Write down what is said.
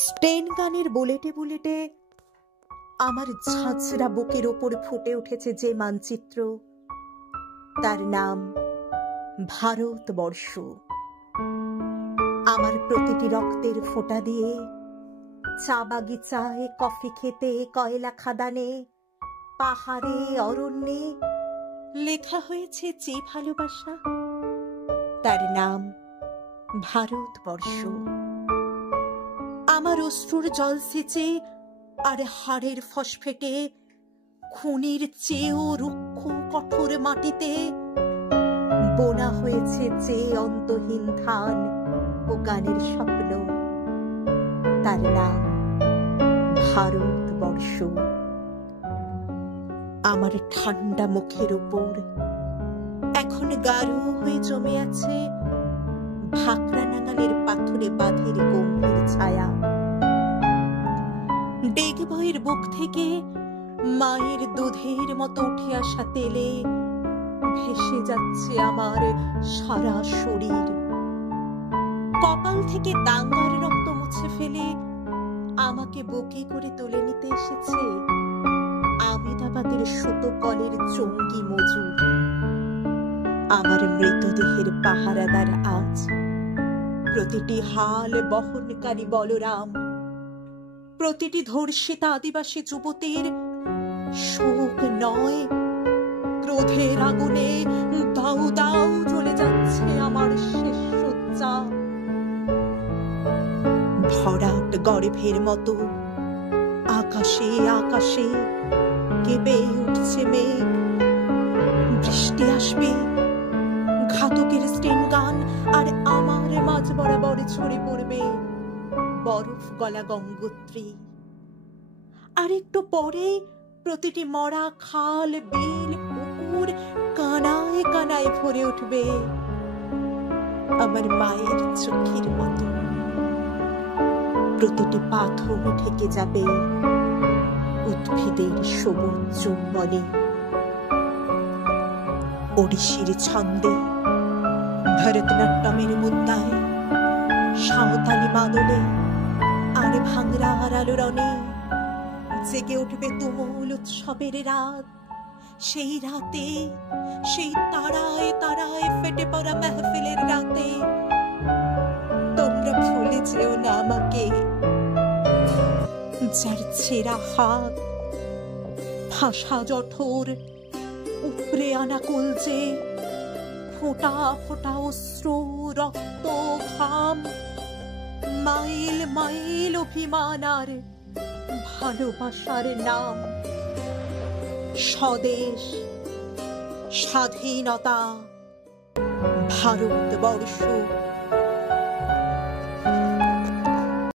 স্টেন গানের বুলেটে বুলেটে আমার ঝাঁঝরা বুকের ওপর ফুটে উঠেছে যে মানচিত্র, তার নাম ভারতবর্ষ। আমার প্রতিটি রক্তের ফোঁটা দিয়ে চা বাগিচায়, কফি খেতে, কয়লা খাদানে, পাহাড়ে, অরণ্যে লেখা হয়েছে যে ভালোবাসা, তার নাম ভারতবর্ষ। আমার অশ্রুর জল সেচে আর হাড়ের ফসফেটে খুনির চেয়েও রুক্ষ কঠোর মাটিতে বোনা হয়েছে যে অন্তহীন ধান ও গানের স্বপ্ন, তার নাম ভারতবর্ষ। আমার ঠান্ডা মুখের উপর এখন গাঢ় হয়ে জমে আছে ভাকরা নাঙালের পাথরে বাঁধের গম্ভীর ছায়া। ডেগবয়ের বুক থেকে মায়ের দুধের মতো উঠে আসা তেলে ভেসে যাচ্ছে আমার সারা শরীর। কপাল থেকে দাঙ্গার রক্ত মুছে ফেলে আমাকে বুকে করে তুলে নিতে এসেছে আমেদাবাদের সুতো কলের জঙ্গি মজুর। আমার মৃতদেহের পাহারাদার আজ প্রতিটি হাল বহনকারী বলরাম, প্রতিটি ধর্ষিতা আদিবাসী যুবতীর শোক নয়, ক্রোধের আগুনে দাউ দাউ জ্বলে যাচ্ছে আমার শেষ সজ্জা। ভরাট গর্ভের মতো আকাশে আকাশে কেঁপে উঠছে মেঘ। বৃষ্টি আসবে, ঘাতকের স্টেন গান আর আমার মাঝ বরাবর ছড়ে পড়বে বরফ গলা গঙ্গোত্রী। আর একটু পরে প্রতিটি মরা খাল, বিল, পুকুর কানায় কানায় ভরে উঠবে আমার মায়ের চোখের মতো। প্রতিটি পাথর ঢেকে যাবে উদ্ভিদের সবুজ চুম্বনে। ওড়িশির ছন্দে, ভরতনাট্যমের মুদ্রায়, সাঁওতালি মাদলে আর ভাংরার আলোড়নে জেগে উঠবে তুমুল উৎসবের রাত। সেই রাতে, সেই তারায় তারায় ফেটে পড়া মেহফিলের রাতে তোমরা ভুলে যেও না আমাকে, যার ছেঁড়া হাত, ভাষা জঠর, উপরে আনা কলজে, ফোঁটা ফোঁটা অশ্রু, রক্ত, ঘাম, মাইল মাইল অভিমান আর ভালোবাসার নাম স্বদেশ, স্বাধীনতা, ভারতবর্ষ।